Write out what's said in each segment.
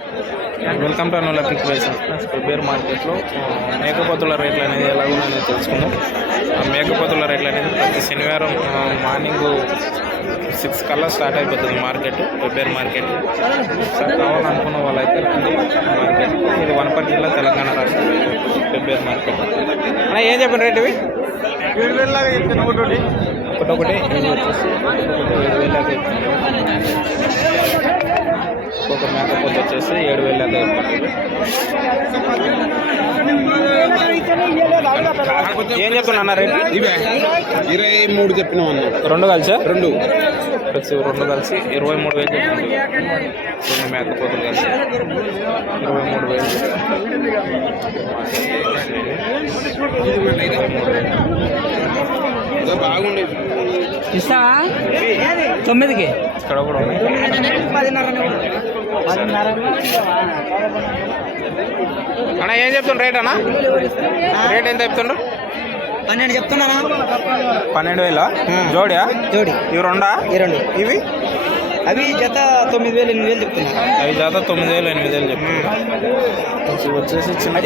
Welcome to అనుల click basis prepare మార్కెట్లో మేకపోతుల రేట్లు అనేది ఎలా ఉన్నాయో తెలుసుకుందాం. మేకపోతుల రేట్లు అనేది ప్రతి శనివారం మార్నింగ్ 6 కల్లా స్టార్ట్ అయిపోతుంది మార్కెట్, ప్రిపేర్ మార్కెట్. సార్ కావాలనుకున్న వాళ్ళైతే రండి మార్కెట్. ఇది వనపర్తి జిల్లా, తెలంగాణ రాష్ట్రం, ప్రిపేర్ మార్కెట్. అన్నా ఏం చెప్పిన రేట్ ఇవి? 7,000 లాగా చెప్తాను. ఒకటి ఇది వచ్చేసి 7,000 లాగా చెప్తాను. ఒక మేకపోతే వచ్చేసి 7,000 లాగా చెప్తాను. ఏం చెప్తున్నా రేట్? ఇవే 23 చెప్పినాం అన్న. రెండు కలిసా? రెండు కలిసి 23,000 చెప్తుంది. రెండు మేకపోతులు కలిసి 23,000. బాగుండేది. ఇస్తావా 9కి? ఇక్కడ కూడా ఉన్నాయి. అన్నా ఏం చెప్తుండ్రు రేట్? అన్నా రేట్ ఎంత చెప్తుండ్రు? 12 చెప్తున్నానా? 12,000 జోడియా? జోడి. ఇవి రెండా? ఇవి అవి జత 9,000 8,000 చెప్తున్నా. అవి జత 9,000 8,000 చెప్తున్నా. వచ్చేసి చిన్న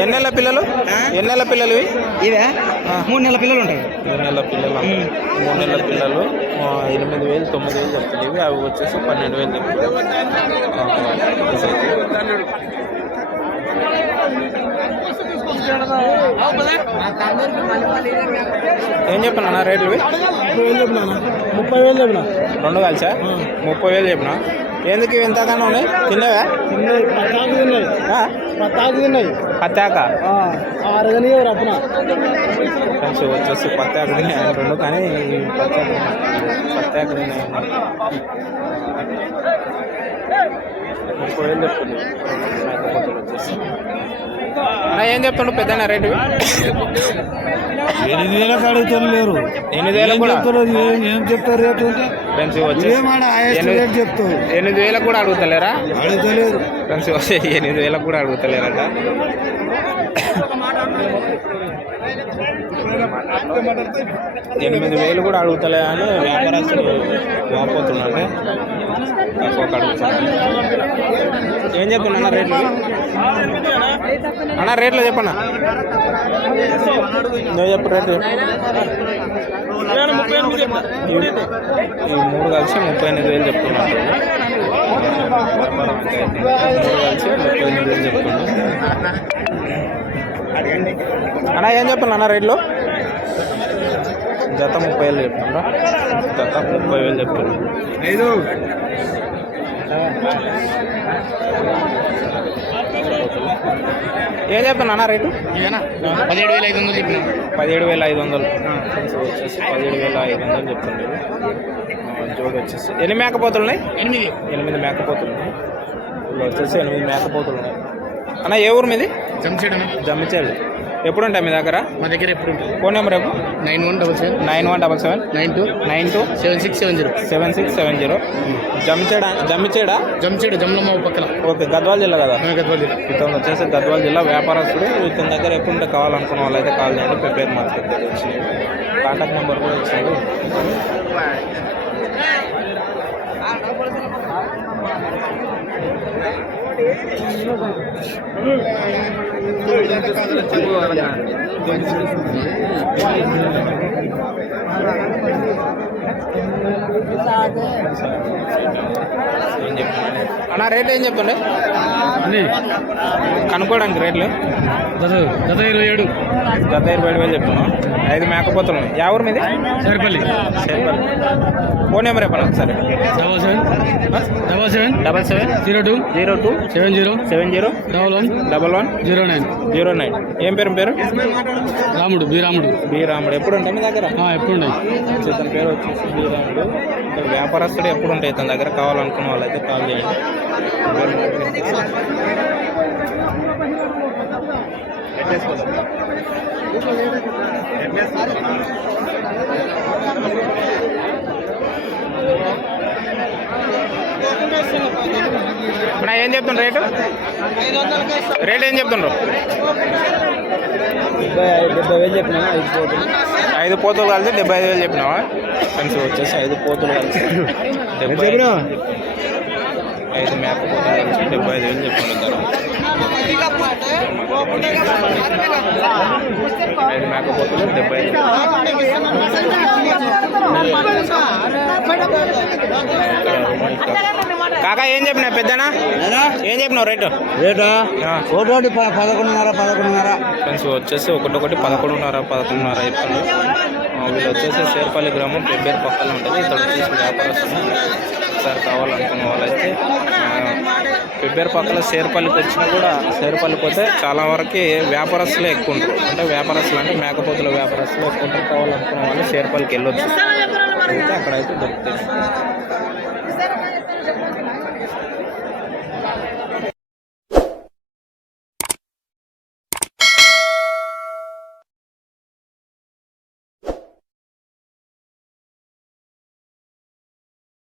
ఎన్ని నెలల పిల్లలు? ఎన్ని నెలల పిల్లలు ఇవి? ఇవే 3 నెలల పిల్లలు ఉంటాయి. 3 నెలల పిల్లలు. 3 నెలల పిల్లలు 8,000 9,000 చెప్తుంది. ఇవి అవి వచ్చేసి 12,000 చెప్తుంది. ఏం చెప్పినా రేట్లు? 30,000 చెప్పినా. రెండు కలిసా? 30,000 చెప్పినా. ఎందుకు ఇవి ఇంతగానో ఉన్నాయి? తిన్నావా? పత్తాక కలిసి వచ్చేసి పత్తాక తిన్నాయి రెండు. కానీ పత్తాక తిన్నాయి 30,000 చెప్తుంది. మేకపోతులు వచ్చేసి ఏం చెప్తుండ్రు పెద్ద రేటు? 8,000 అడుగుతారు లేరు. 8,000 కూడా ఏం చెప్తారు రేటు? ఫ్రెండ్స్ వచ్చేసి 8,000 కూడా అడుగుతలేరా? అడుగుతలేరు ఫ్రెండ్స్ వచ్చే 8,000 కూడా అడుగుతలేరట. 8,000 కూడా అడుగుతలే అని వ్యాపారస్తులు వాపోతున్నాడు. తక్కువ అడుగుతున్నాడు. ఏం చెప్తున్నా రేట్లు? అన్నా రేట్లో చెప్పన్నా. నేను చెప్పు రేటు. ఈ 3 కలిసి 38,000 చెప్తున్నాను. 3 కలిసి 38,000 చెప్తున్నాను. అన్నా ఏం చెప్పాను అన్న రేట్లు? జత 30,000 చెప్తున్నా. జత 30,000 చెప్తున్నా. ఏం చెప్తున్నా అన్న రేటు? 17,500 చెప్పిన. 17,500 వచ్చేసి 17,500 చెప్తుండే. జోడి వచ్చేసి ఎన్ని మేకపోతులు ఉన్నాయి? 8 మేకపోతులు ఉన్నాయి. ఇప్పుడు వచ్చేసి 8 మేకపోతులు ఉన్నాయి. అన్న ఏ ఊరు మీది? జమ్మిచేడు. ఎప్పుడు ఉంటాయి మీ దగ్గర? మా దగ్గర ఎప్పుడు ఉంటుంది. ఫోన్ నెంబర్ రేపు? 9177 9177 92 7670 7670. జమ్మిచేడా? జమ్లమ్మ పక్కన. ఓకే, గద్వాల జిల్లా కదా? గద్వాల జిల్లా. ఇతను వచ్చేసి గద్వాల జిల్లా వ్యాపారస్తుడు. ఇతని దగ్గర ఎప్పుడు కావాలనుకున్న వాళ్ళైతే కాల్ చేయండి. ప్రిపేర్ మార్కెట్ దగ్గర వచ్చినాయి. కాంటాక్ట్ నెంబర్ కూడా ఇచ్చాడు. అన్నా రేట్లు ఏం చెప్తుండే కనుక్కోవడానికి? రేట్లు జత 27. జత 27,000 చెప్తున్నాం. 5 మేకపోతులు ఉన్నాయి. ఎవరు మీది? సరిపల్లి. ఫోన్ నెంబర్ చెప్పండి ఒకసారి. 77 02 70 70 11 11 09 09. ఏం పేరు? రాముడు. బి రాముడు. ఎప్పుడు ఉంటాయి మీ దగ్గర? ఎప్పుడు ఉన్నాయి. ఇతని పేరు వచ్చేసి బి రాముడు. ఇక్కడ వ్యాపారస్తుడు ఎప్పుడు ఉంటాయి ఇతని దగ్గర. కావాలనుకున్న వాళ్ళైతే కాల్ చేయండి. ఏం చెప్తుండ్రు రేటు? రేట్ ఏం చెప్తుండ్రు? 70,000 చెప్పినా. 5 పోతులు కలిసి 75,000 చెప్పినావా? ఫ్రెండ్స్ వచ్చేసి 5 పోతులు కలిసి 70,000. 5 మేకపోతులు కలిసి 75,000 చెప్పుకుంటారు. 5 మేకపోతులు 75,000. కాకా ఏం చెప్పినా పెద్దనా, ఏం చెప్పినావు రేటు? రేటా ఒకటి 11,500 ఫ్రెండ్స్ వచ్చేసి ఒకటొకటి 11,500 చెప్తాను. వీళ్ళు వచ్చేసి శేర్పల్లి గ్రామం పెబ్బేరు పక్కన ఉంటుంది. ఇక్కడ వచ్చేసి వ్యాపారస్తులు ఒకసారి కావాలనుకున్న వాళ్ళైతే పెబ్బేరు పక్కన శేర్పల్లికి వచ్చినా కూడా, శేర్పల్లికి పోతే చాలా వరకు వ్యాపారస్తులే ఎక్కువ ఉంటారు. అంటే వ్యాపారస్తులు అంటే మేకపోతుల వ్యాపారస్తులు ఎక్కువ ఉంటారు. కావాలనుకున్న వాళ్ళు శేర్పల్లికి వెళ్ళొచ్చు, అక్కడైతే దొరుకుతాయి.